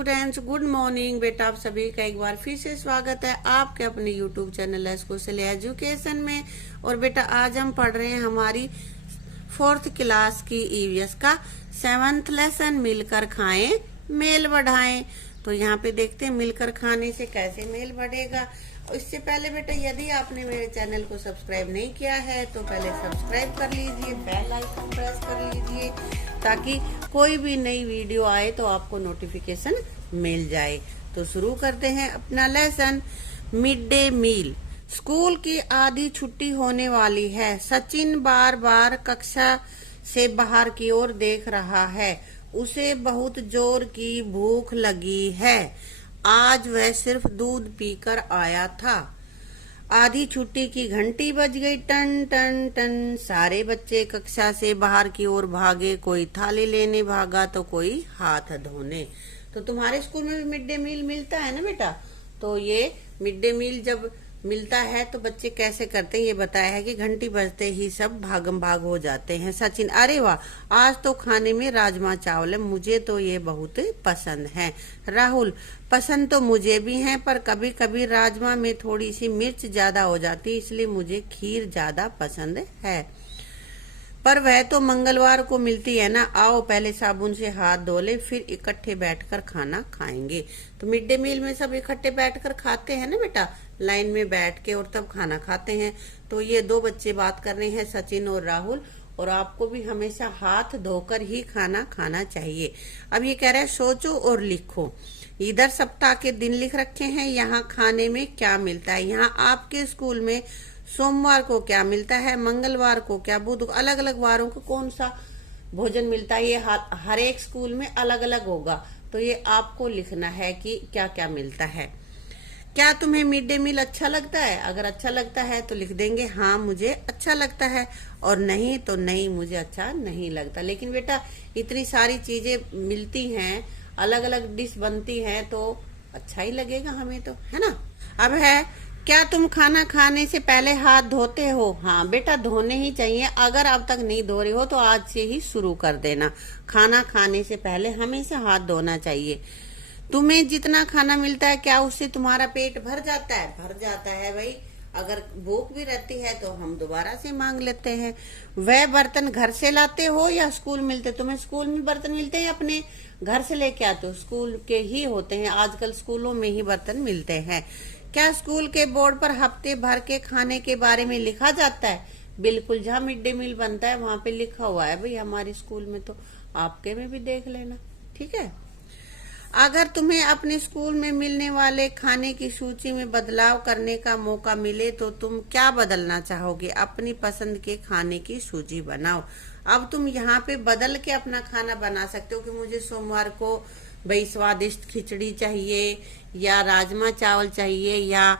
Students, good morning. बेटा आप सभी का एक बार फिर से स्वागत है आपके अपने यूट्यूब चैनल स्कूल एजुकेशन में। और बेटा आज हम पढ़ रहे हैं हमारी 4th क्लास की ईवीएस का 7th लेसन, मिलकर खाएं मेल बढ़ाएं। तो यहाँ पे देखते हैं मिलकर खाने से कैसे मेल बढ़ेगा। इससे पहले बेटा यदि आपने मेरे चैनल को सब्सक्राइब नहीं किया है तो पहले सब्सक्राइब कर लीजिए, बेल आइकन प्रेस कर लीजिए ताकि कोई भी नई वीडियो आए तो आपको नोटिफिकेशन मिल जाए। तो शुरू करते हैं अपना lesson. Mid day meal. School की आधी छुट्टी होने वाली है। सचिन बार बार कक्षा से बाहर की ओर देख रहा है। उसे बहुत जोर की भूख लगी है। आज वह सिर्फ दूध पीकर आया था। आधी छुट्टी की घंटी बज गई। टन टन टन। सारे बच्चे कक्षा से बाहर की ओर भागे। कोई थाली लेने भागा तो कोई हाथ धोने। तो तुम्हारे स्कूल में भी मिड डे मील मिलता है ना बेटा। तो ये मिड डे मील जब मिलता है तो बच्चे कैसे करते हैं ये बताया है कि घंटी बजते ही सब भागम भाग हो जाते हैं। सचिन, अरे वाह, आज तो खाने में राजमा चावल है, मुझे तो ये बहुत पसंद है। राहुल, पसंद तो मुझे भी है पर कभी कभी राजमा में थोड़ी सी मिर्च ज्यादा हो जाती है, इसलिए मुझे खीर ज्यादा पसंद है। पर वह तो मंगलवार को मिलती है ना। आओ पहले साबुन से हाथ धो ले, फिर इकट्ठे बैठकर खाना खाएंगे। तो मिड डे मील में सब इकट्ठे बैठकर खाते हैं ना बेटा, लाइन में बैठ के, और तब खाना खाते हैं। तो ये दो बच्चे बात कर रहे हैं, सचिन और राहुल। और आपको भी हमेशा हाथ धोकर ही खाना खाना चाहिए। अब ये कह रहे हैं सोचो और लिखो। इधर सप्ताह के दिन लिख रखे हैं, यहाँ खाने में क्या मिलता है। यहाँ आपके स्कूल में सोमवार को क्या मिलता है, मंगलवार को क्या, बुध, अलग अलग वारों को कौन सा भोजन मिलता है। ये हर एक स्कूल में अलग अलग होगा। तो ये आपको लिखना है कि क्या क्या मिलता है। क्या तुम्हें मिड डे मील अच्छा लगता है? अगर अच्छा लगता है तो लिख देंगे हाँ मुझे अच्छा लगता है, और नहीं तो नहीं मुझे अच्छा नहीं लगता। लेकिन बेटा इतनी सारी चीजें मिलती हैं, अलग अलग डिश बनती हैं, तो अच्छा ही लगेगा हमें तो, है ना। अब है, क्या तुम खाना खाने से पहले हाथ धोते हो? हाँ बेटा, धोने ही चाहिए। अगर अब तक नहीं धो रहे हो तो आज से ही शुरू कर देना। खाना खाने से पहले हमेशा हाथ धोना चाहिए। तुम्हें जितना खाना मिलता है क्या उससे तुम्हारा पेट भर जाता है? भर जाता है भाई। अगर भूख भी रहती है तो हम दोबारा से मांग लेते हैं। वह बर्तन घर से लाते हो या स्कूल मिलते? तुम्हें स्कूल में बर्तन मिलते हैं या अपने घर से लेके आते हो? स्कूल के ही होते हैं, आजकल स्कूलों में ही बर्तन मिलते हैं। क्या स्कूल के बोर्ड पर हफ्ते भर के खाने के बारे में लिखा जाता है? बिल्कुल, जहाँ मिड डे मील बनता है वहां पे लिखा हुआ है भाई हमारे स्कूल में। तो आपके में भी देख लेना, ठीक है। अगर तुम्हें अपने स्कूल में मिलने वाले खाने की सूची में बदलाव करने का मौका मिले तो तुम क्या बदलना चाहोगे? अपनी पसंद के खाने की सूची बनाओ। अब तुम यहाँ पे बदल के अपना खाना बना सकते हो कि मुझे सोमवार को भाई स्वादिष्ट खिचड़ी चाहिए, या राजमा चावल चाहिए, या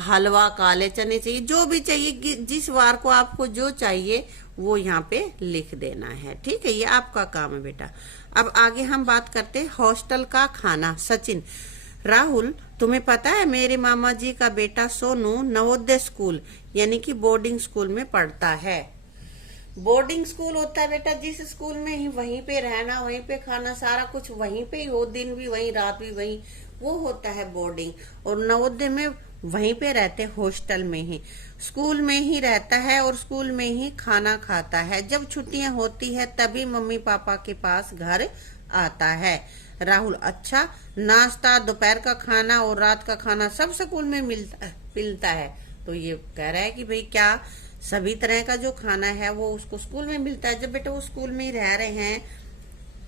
हलवा काले चने चाहिए, जो भी चाहिए, जिस वार को आपको जो चाहिए वो यहाँ पे लिख देना है, ठीक है। ये आपका काम है बेटा। अब आगे हम बात करते हैं हॉस्टल का खाना। सचिन, राहुल, तुम्हें पता है मेरे मामा जी का बेटा सोनू नवोदय स्कूल यानी कि बोर्डिंग स्कूल में पढ़ता है। बोर्डिंग स्कूल होता है बेटा जिस स्कूल में ही वहीं पे रहना, वहीं पे खाना, सारा कुछ वहीं पे ही हो, दिन भी वहीं, रात भी वहीं, वो होता है बोर्डिंग। और नवोदय में वहीं पे रहते, हॉस्टल में ही, स्कूल में ही रहता है और स्कूल में ही खाना खाता है। जब छुट्टियां होती है तभी मम्मी पापा के पास घर आता है। राहुल, अच्छा, नाश्ता, दोपहर का खाना और रात का खाना सब स्कूल में मिलता है। तो ये कह रहा है कि भाई क्या सभी तरह का जो खाना है वो उसको स्कूल में मिलता है। जब बेटा वो स्कूल में ही रह रहे हैं,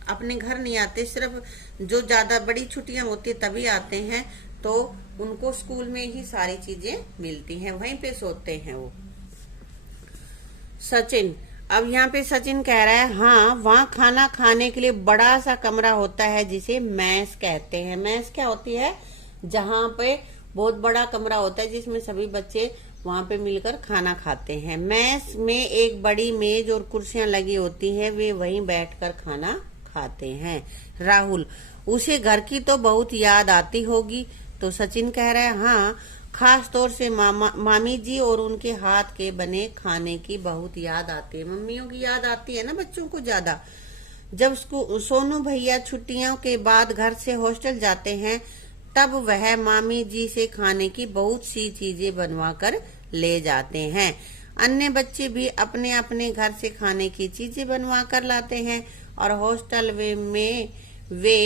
अपने घर नहीं आते, सिर्फ जो ज्यादा बड़ी छुट्टियां होती है तभी आते हैं, तो उनको स्कूल में ही सारी चीजें मिलती हैं, वहीं पे सोते हैं वो। सचिन, अब यहाँ पे सचिन कह रहा है हाँ, वहाँ खाना खाने के लिए बड़ा सा कमरा होता है जिसे मैस कहते हैं। मैस क्या होती है? जहाँ पे बहुत बड़ा कमरा होता है जिसमें सभी बच्चे वहां पे मिलकर खाना खाते हैं। मैस में एक बड़ी मेज और कुर्सियां लगी होती हैं, वे वहीं बैठकर खाना खाते हैं। राहुल, उसे घर की तो बहुत याद आती होगी। तो सचिन कह रहा है हाँ, खास तौर से मामी जी और उनके हाथ के बने खाने की बहुत याद आती है। मम्मियों की याद आती है ना बच्चों को ज्यादा। जब सोनू भैया छुट्टियों के बाद घर से हॉस्टल जाते हैं तब वह मामी जी से खाने की बहुत सी चीजें बनवा कर ले जाते हैं। अन्य बच्चे भी अपने अपने घर से खाने की चीजें बनवा कर लाते हैं और हॉस्टल में वे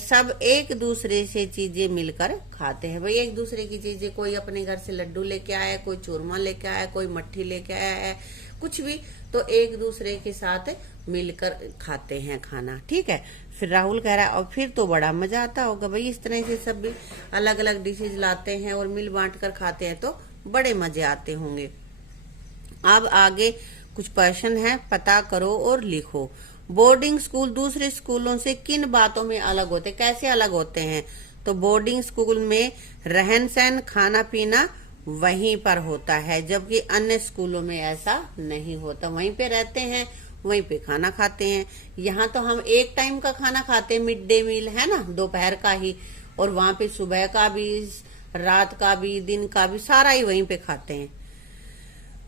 सब एक दूसरे से चीजें मिलकर खाते हैं। भाई एक दूसरे की चीजें, कोई अपने घर से लड्डू लेके आया है, कोई चूरमा लेके आया है, कोई मट्ठी लेके आया है, कुछ भी, तो एक दूसरे के साथ मिलकर खाते हैं खाना। ठीक है। फिर राहुल कह रहा है और फिर तो बड़ा मजा आता होगा। भाई इस तरह से सब भी अलग अलग डिशेज लाते हैं और मिल बांट कर खाते हैं तो बड़े मजे आते होंगे। अब आगे कुछ प्रश्न है, पता करो और लिखो। बोर्डिंग स्कूल दूसरे स्कूलों से किन बातों में अलग होते, कैसे अलग होते हैं? तो बोर्डिंग स्कूल में रहन सहन खाना पीना वहीं पर होता है, जबकि अन्य स्कूलों में ऐसा नहीं होता। वहीं पे रहते हैं, वहीं पे खाना खाते हैं। यहाँ तो हम एक टाइम का खाना खाते हैं, मिड डे मील है ना, दोपहर का ही, और वहां पे सुबह का भी, रात का भी, दिन का भी, सारा ही वहीं पे खाते हैं।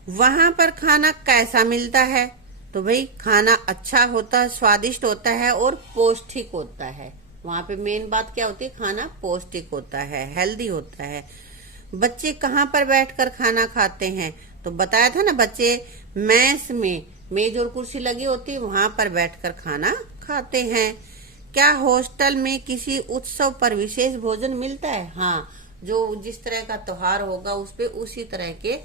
वहां पर खाना कैसा मिलता है? तो भाई खाना अच्छा होता है, स्वादिष्ट होता है और पौष्टिक होता है। वहां पे मेन बात क्या होती है? खाना पौष्टिक होता है, हेल्दी होता है। बच्चे कहाँ पर बैठकर खाना खाते हैं? तो बताया था ना, बच्चे मेस में मेज और कुर्सी लगी होती है, वहां पर बैठकर खाना खाते हैं। क्या हॉस्टल में किसी उत्सव पर विशेष भोजन मिलता है? हाँ, जो जिस तरह का त्योहार होगा उस पे उसी तरह के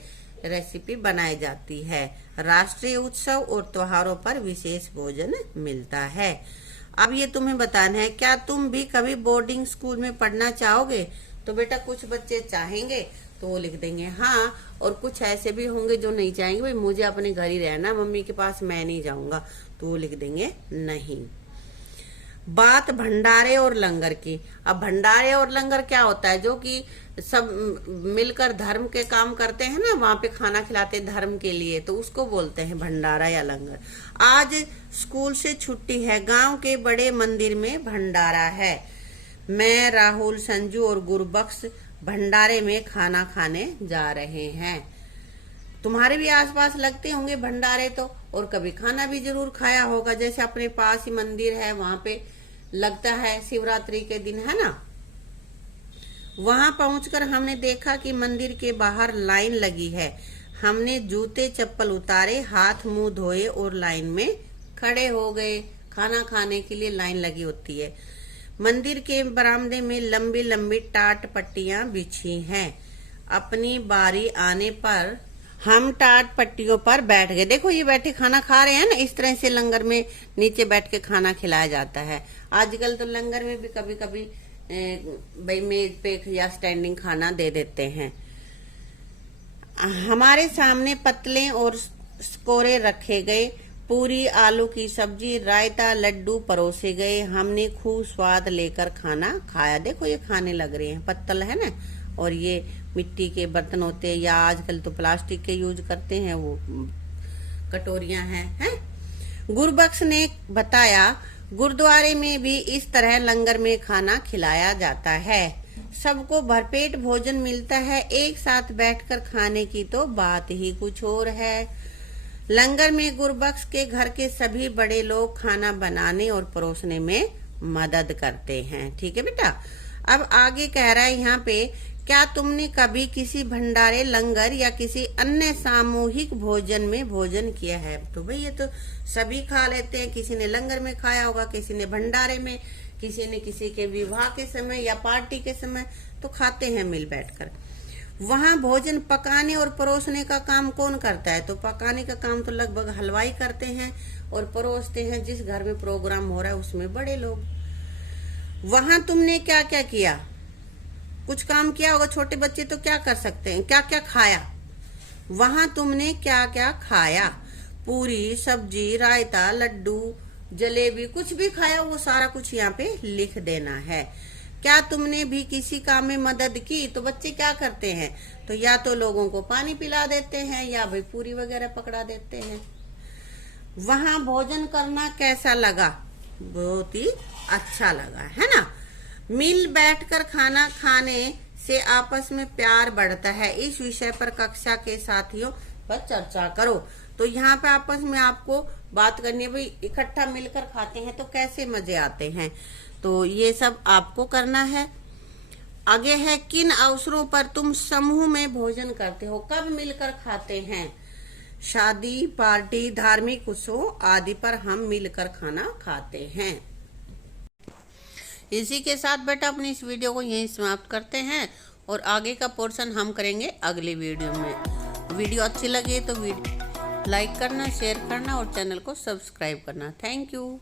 रेसिपी बनाई जाती है। राष्ट्रीय उत्सव और त्योहारों पर विशेष भोजन मिलता है। अब ये तुम्हें बताना है, क्या तुम भी कभी बोर्डिंग स्कूल में पढ़ना चाहोगे? तो बेटा कुछ बच्चे चाहेंगे तो वो लिख देंगे हाँ, और कुछ ऐसे भी होंगे जो नहीं चाहेंगे, भाई मुझे अपने घर ही रहना, मम्मी के पास मैं नहीं जाऊंगा, तो वो लिख देंगे नहीं। बात भंडारे और लंगर की। अब भंडारे और लंगर क्या होता है? जो कि सब मिलकर धर्म के काम करते हैं ना, वहां पे खाना खिलाते हैं धर्म के लिए, तो उसको बोलते हैं भंडारा या लंगर। आज स्कूल से छुट्टी है, गांव के बड़े मंदिर में भंडारा है। मैं, राहुल, संजू और गुरबख्श भंडारे में खाना खाने जा रहे हैं। तुम्हारे भी आसपास लगते होंगे भंडारे तो, और कभी खाना भी जरूर खाया होगा। जैसे अपने पास ही मंदिर है, वहां पे लगता है शिवरात्रि के दिन, है ना। वहां पहुंचकर हमने देखा कि मंदिर के बाहर लाइन लगी है। हमने जूते चप्पल उतारे, हाथ मुंह धोए और लाइन में खड़े हो गए। खाना खाने के लिए लाइन लगी होती है। मंदिर के बरामदे में लंबी लंबी टाट पट्टियां बिछी हैं। अपनी बारी आने पर हम टाट पट्टियों पर बैठ गए। देखो ये बैठे खाना खा रहे हैं ना, इस तरह से लंगर में नीचे बैठ के खाना खिलाया जाता है। आजकल तो लंगर में भी कभी कभी भाई मेज पे या स्टैंडिंग खाना दे देते हैं। हमारे सामने पतले और स्कोरे रखे गए, पूरी, आलू की सब्जी, रायता, लड्डू परोसे गए। हमने खूब स्वाद लेकर खाना खाया। देखो ये खाने लग रहे हैं, पत्तल है ना, और ये मिट्टी के बर्तन होते हैं, या आजकल तो प्लास्टिक के यूज करते हैं, वो कटोरियां हैं। गुरबख्श ने बताया गुरुद्वारे में भी इस तरह लंगर में खाना खिलाया जाता है। सबको भरपेट भोजन मिलता है। एक साथ बैठकर खाने की तो बात ही कुछ और है। लंगर में गुरबख्श के घर के सभी बड़े लोग खाना बनाने और परोसने में मदद करते हैं। ठीक है बेटा। अब आगे कह रहा है यहाँ पे, क्या तुमने कभी किसी भंडारे, लंगर या किसी अन्य सामूहिक भोजन में भोजन किया है? तो भाई ये तो सभी खा लेते हैं। किसी ने लंगर में खाया होगा, किसी ने भंडारे में, किसी ने किसी के विवाह के समय या पार्टी के समय, तो खाते हैं मिल बैठकर। वहां भोजन पकाने और परोसने का काम कौन करता है? तो पकाने का काम तो लगभग हलवाई करते हैं, और परोसते हैं जिस घर में प्रोग्राम हो रहा है उसमें बड़े लोग। वहां तुमने क्या क्या किया? कुछ काम किया होगा। छोटे बच्चे तो क्या कर सकते हैं? क्या क्या खाया? वहां तुमने क्या क्या खाया? पूरी, सब्जी, रायता, लड्डू, जलेबी, कुछ भी खाया वो सारा कुछ यहाँ पे लिख देना है। क्या तुमने भी किसी काम में मदद की? तो बच्चे क्या करते हैं? तो या तो लोगों को पानी पिला देते हैं, या भाई पूरी वगैरह पकड़ा देते हैं। वहां भोजन करना कैसा लगा? बहुत ही अच्छा लगा, है ना। मिल बैठकर खाना खाने से आपस में प्यार बढ़ता है। इस विषय पर कक्षा के साथियों पर चर्चा करो। तो यहाँ पे आपस में आपको बात करनी है, भाई इकट्ठा मिलकर खाते हैं तो कैसे मजे आते हैं, तो ये सब आपको करना है। आगे है, किन अवसरों पर तुम समूह में भोजन करते हो, कब मिलकर खाते हैं? शादी, पार्टी, धार्मिक उत्सव आदि पर हम मिलकर खाना खाते हैं। इसी के साथ बेटा अपनी इस वीडियो को यहीं समाप्त करते हैं और आगे का पोर्शन हम करेंगे अगली वीडियो में। वीडियो अच्छी लगे तो लाइक करना, शेयर करना और चैनल को सब्सक्राइब करना। Thank you.